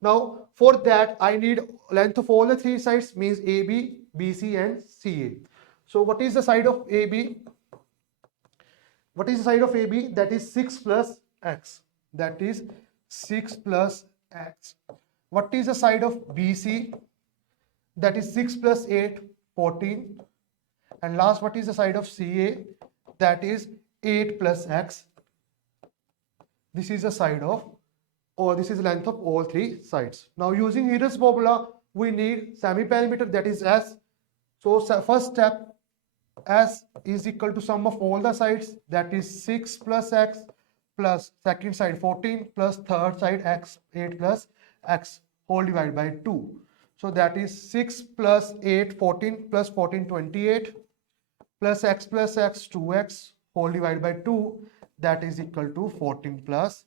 Now for that I need length of all the three sides, means AB, BC and CA. So what is the side of AB? What is the side of AB? That is 6 plus X. That is 6 plus X. What is the side of BC? That is 6 plus 8, 14. And last, what is the side of CA? That is 8 plus X. This is the side of, or this is the length of all three sides. Now using Heron's formula, we need semi-perimeter, that is S. So first step, S is equal to sum of all the sides, that is 6 plus X plus second side 14 plus third side X, 8 plus X whole divided by 2. So that is 6 plus 8, 14 plus 14, 28 plus X 2X whole divided by 2, that is equal to 14 plus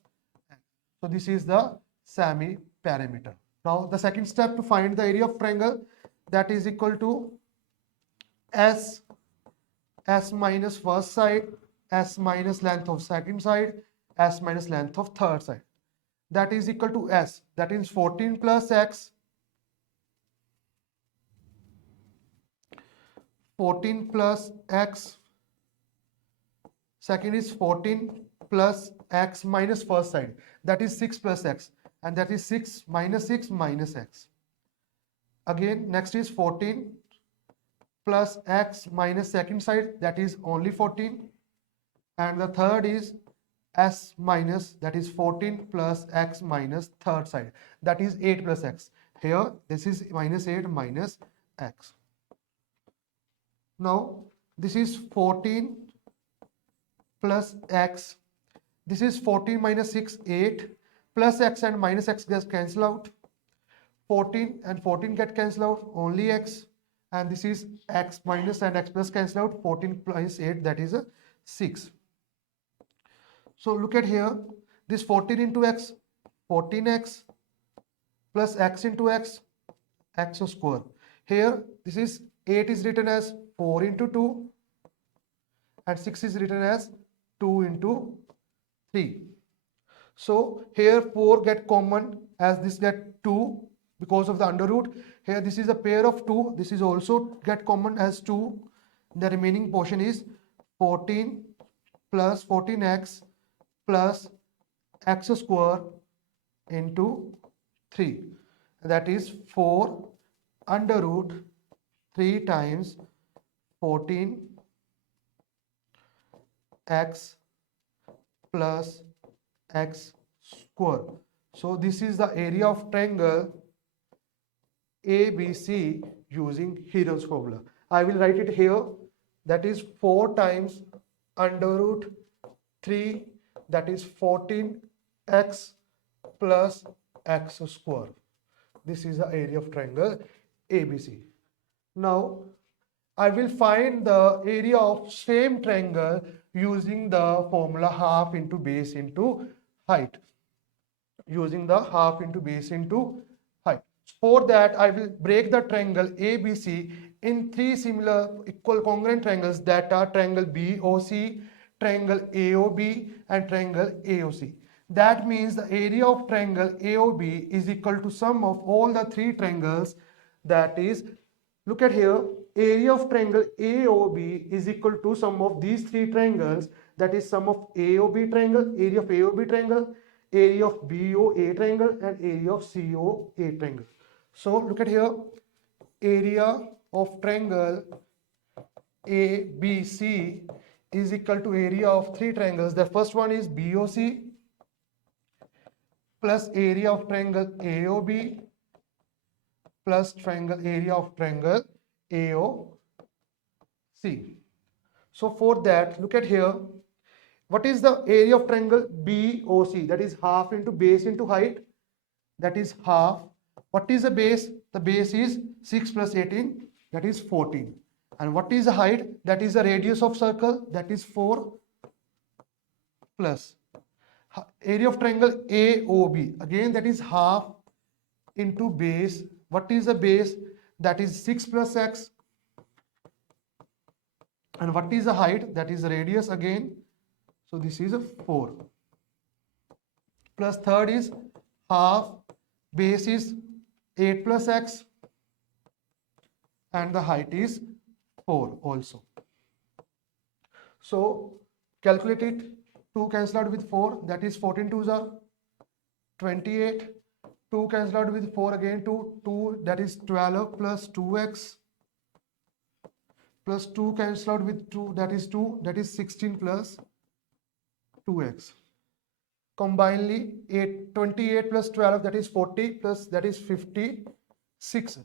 X. So this is the semi-perimeter. Now the second step to find the area of triangle, that is equal to S minus first side, S minus length of second side, S minus length of third side. That is equal to S. That is 14 plus X, 14 plus X. Second is 14 plus X minus first side. That is 6 plus X. And that is 6 minus X. Again, next is 14 plus x minus second side, that is only 14, and the third is s minus, that is 14 plus x minus third side, that is 8 plus x. Here this is minus 8 minus x. Now this is 14 plus x, this is 14 minus 6, 8, plus x and minus x gets cancel out, 14 and 14 get cancel out, only x, and this is x minus and x plus cancel out, 14 plus 8, that is a 6. So look at here, this 14 into x, 14x plus x into x, x square. Here this is 8 is written as 4 into 2 and 6 is written as 2 into 3. So here 4 get common as this get 2 because of the under root. Here this is a pair of 2, this is also get common as 2. The remaining portion is 14 plus 14x plus x square into 3, that is 4 under root 3 times 14 x plus x square. So this is the area of triangle ABC using Heron's formula. I will write it here, that is 4 times under root 3, that is 14x plus x square. This is the area of triangle ABC. Now I will find the area of same triangle using the formula half into base into height. Using the half into base into height. For that, I will break the triangle ABC in 3 similar equal congruent triangles, that are triangle BOC, triangle AOB, and triangle AOC. That means the area of triangle AOB is equal to sum of all the 3 triangles. That is, look at here, area of triangle AOB is equal to sum of these 3 triangles, that is sum of AOB triangle, area of AOB triangle, area of BOA triangle, and area of COA triangle. So look at here, area of triangle ABC is equal to area of 3 triangles. The first one is BOC plus area of triangle AOB plus triangle area of triangle AOC. So for that, look at here, what is the area of triangle BOC? That is half into base into height, that is half. What is the base? The base is 6 plus 18, that is 14. And what is the height? That is the radius of circle, that is 4 plus area of triangle AOB, again that is half into base. What is the base? That is 6 plus x. And what is the height? That is the radius again. So this is a 4. Plus third is half, base is 8 plus x, and the height is 4 also. So calculate it. 2 cancel out with 4, that is 14 2s are 28. 2 cancel out with 4 again, 2, that is 12 plus 2x, plus 2 cancel out with 2, that is 2, that is 16 plus 2x. Combinedly 28 plus 12, that is 40, plus that is 56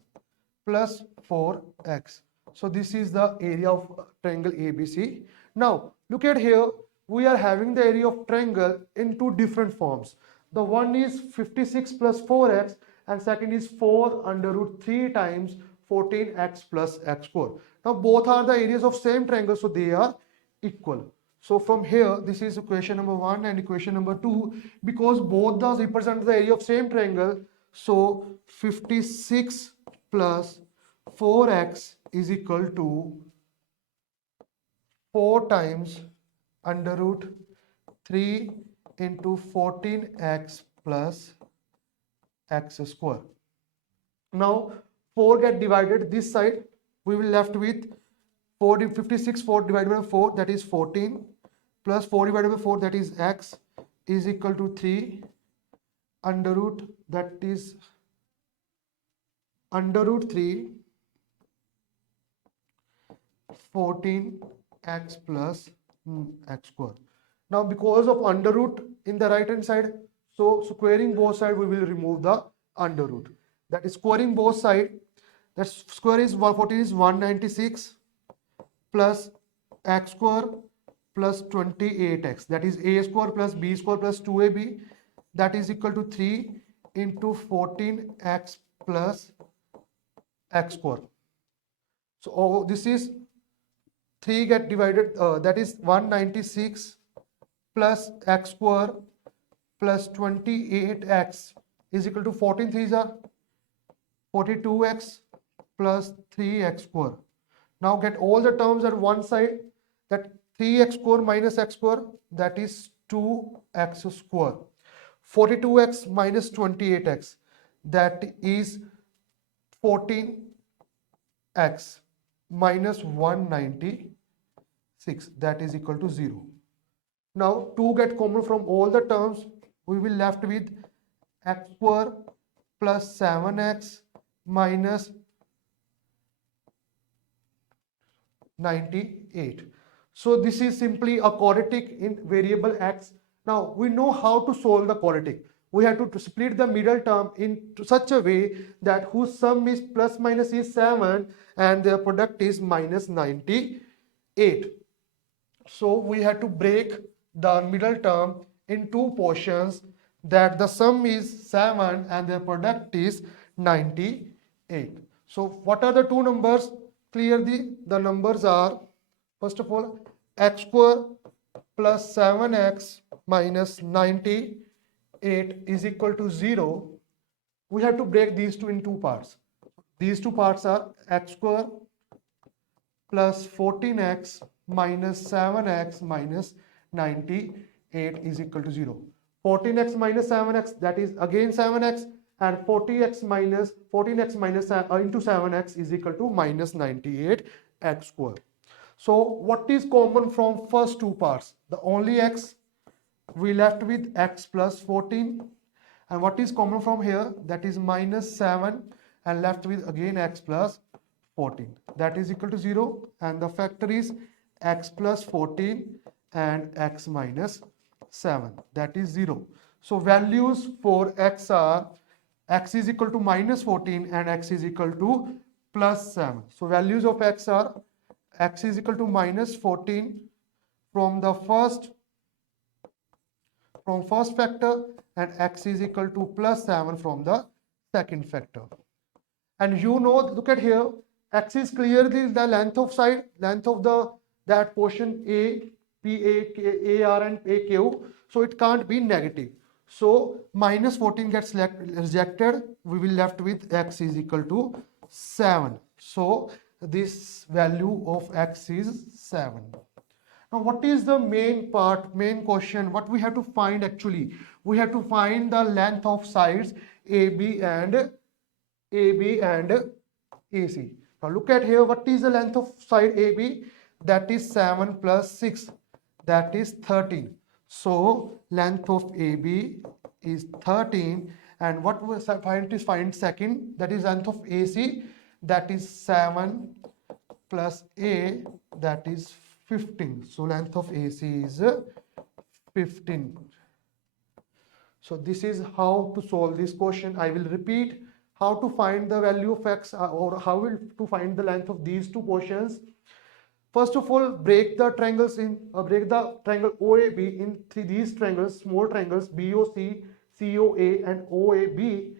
plus 4x. So this is the area of triangle ABC. Now look at here, we are having the area of triangle in 2 different forms. The one is 56 plus 4x, and second is 4 under root 3 times 14x plus x square. Now both are the areas of same triangle, so they are equal. So from here, this is equation number 1 and equation number 2, because both those represent the area of same triangle. So 56 plus 4x is equal to 4 times under root 3 into 14x plus x square. Now 4 get divided this side, we will left with 56, 4 divided by 4, that is 14, plus 4 divided by 4, that is x, is equal to 3 under root, that is under root 3 14x plus x square. Now because of under root in the right hand side, so squaring both sides we will remove the under root. That is squaring both sides. That square is 114 is 196 plus x square plus 28x, that is a square plus b square plus 2ab, that is equal to 3 into 14x plus x square. So this is 3 get divided, that is 196 plus x square plus 28x is equal to 14 3s are 42x plus 3x square. Now get all the terms at one side, that 3x square minus x square, that is 2x square. 42x minus 28x, that is 14x minus 196, that is equal to 0. Now 2 get common from all the terms, we will left with x square plus 7x minus 98. So this is simply a quadratic in variable x. Now we know how to solve the quadratic. We have to split the middle term in such a way that whose sum is plus minus is 7 and their product is minus 98. So we have to break the middle term in two portions, that the sum is 7 and their product is 98. So what are the two numbers? Clearly the numbers are, first of all, x square plus 7x minus 98 is equal to 0. We have to break these two in two parts. These two parts are x square plus 14x minus 7x minus 98 is equal to 0. 14x minus 7x, that is again 7x, and 14x minus into 7x is equal to minus 98 x square. So what is common from first two parts? The only x, we left with x plus 14, and what is common from here? That is minus 7 and left with again x plus 14, that is equal to 0, and the factor is x plus 14 and x minus 7, that is 0. So values for x are x is equal to minus 14 and x is equal to plus 7. So values of x are x is equal to minus 14 from the first factor and x is equal to plus 7 from the second factor. And you know, look at here, x is clearly the length of side, length of that portion a, p, a, r and a, q, so it can't be negative. So minus 14 gets rejected, we will left with x is equal to 7. So this value of x is 7. Now what is the main question? What we have to find actually? We have to find the length of sides AB and AC. Now look at here, what is the length of side AB? That is 7 plus 6, that is 13. So length of AB is 13, and what we find second, that is length of AC, that is 7 plus A, that is 15. So length of AC is 15. So this is how to solve this question. I will repeat how to find the value of x, or how to find the length of these two portions. First of all, break the triangles break the triangle OAB in these triangles, small triangles BOC, COA and OAB,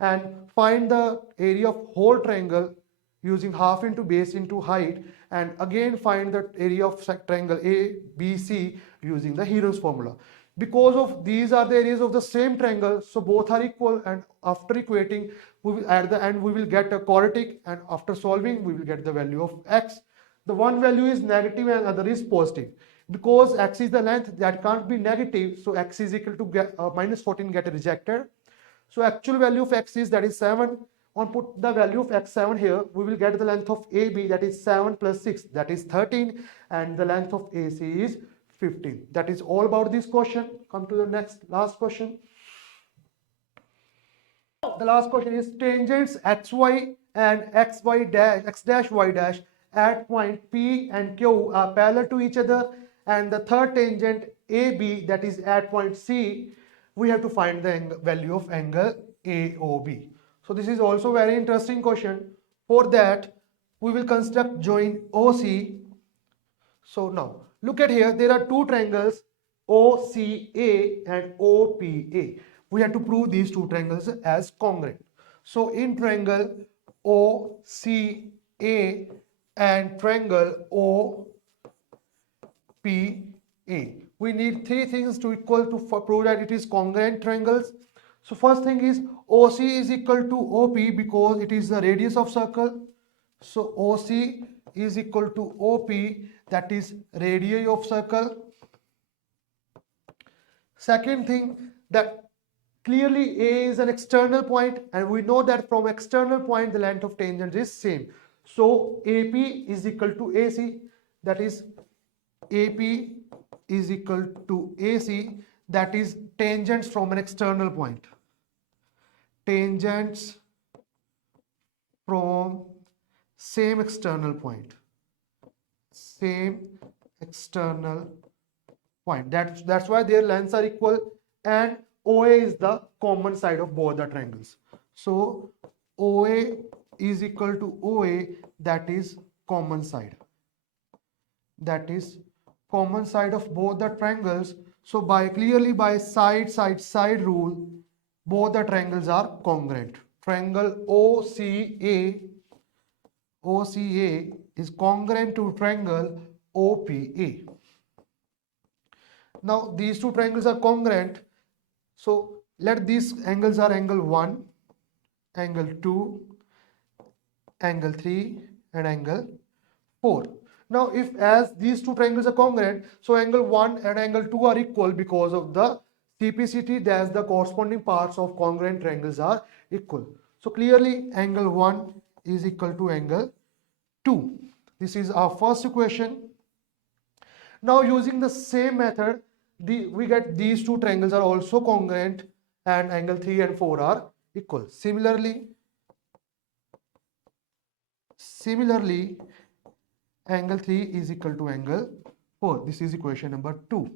and find the area of whole triangle using half into base into height, and again find the area of triangle ABC using the Heron's formula. Because of these are the areas of the same triangle, so both are equal, and after equating, at the end we will get a quadratic, and after solving we will get the value of x. The one value is negative and other is positive. Because x is the length, that can't be negative, so x is equal to minus 14 get rejected. So actual value of x is, that is 7. On put the value of x7 here, we will get the length of AB, that is 7 plus 6, that is 13, and the length of AC is 15. That is all about this question. Come to the last question. The last question is tangents xy and x dash y dash at point P and Q are parallel to each other, and the third tangent AB, that is at point C, we have to find the value of angle AOB. So this is also very interesting question. For that, we will construct join OC. So now look at here, there are two triangles OCA and OPA. We have to prove these two triangles as congruent. So in triangle OCA and triangle OPA, we need three things to equal to prove that it is congruent triangles. So first thing is OC is equal to OP because it is the radius of circle. So OC is equal to OP, that is radii of circle. Second thing, that clearly A is an external point, and we know that from external point the length of tangent is same. So AP is equal to AC, that is AP is equal to AC, that is tangents from an external point. Tangents from same external point. Same external point. That's why their lengths are equal, and OA is the common side of both the triangles. So OA is equal to OA, that is common side. That is common side of both the triangles. So clearly by side rule, both the triangles are congruent. Triangle OCA is congruent to triangle OPA. Now these two triangles are congruent. So let these angles are angle 1, angle 2, angle 3 and angle 4. Now if as these two triangles are congruent, so angle 1 and angle 2 are equal because of the CPCT, that's the corresponding parts of congruent triangles are equal. So clearly angle 1 is equal to angle 2. This is our first equation. Now using the same method, we get these two triangles are also congruent and angle 3 and 4 are equal. Similarly, angle 3 is equal to angle 4. This is equation number 2.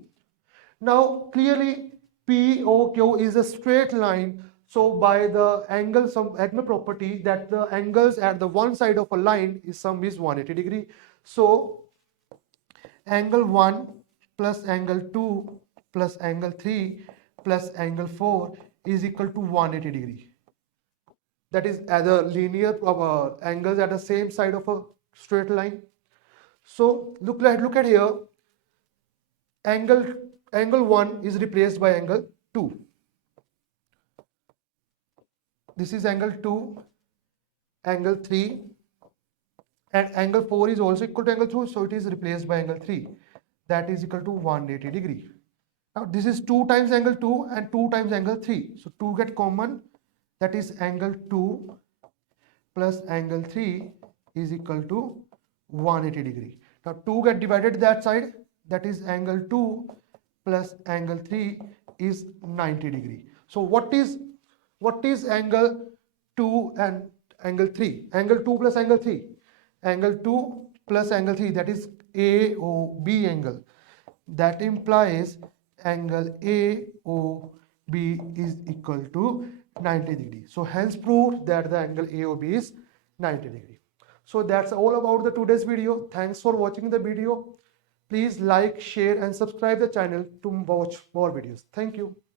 Now clearly POQ is a straight line. So by the angle property, that the angles at the one side of a line is sum is 180 degree. So angle 1 plus angle 2 plus angle 3 plus angle 4 is equal to 180 degree. That is other linear angles at the same side of a straight line. So look at here. Angle 1 is replaced by angle 2. This is angle 2, angle 3, and angle 4 is also equal to angle 2, so it is replaced by angle 3. That is equal to 180 degree. Now this is 2 times angle 2 and 2 times angle 3. So 2 get common, that is angle 2 plus angle 3 is equal to 180 degree. Now 2 get divided that side, that is angle 2 plus angle 3 is 90 degree. So what is angle 2 and angle 3? Angle 2 plus angle 3. Angle 2 plus angle 3, that is AOB angle. That implies angle AOB is equal to 90 degree. So hence proved that the angle AOB is 90 degree. So that's all about the today's video. Thanks for watching the video. Please like, share and subscribe the channel to watch more videos. Thank you.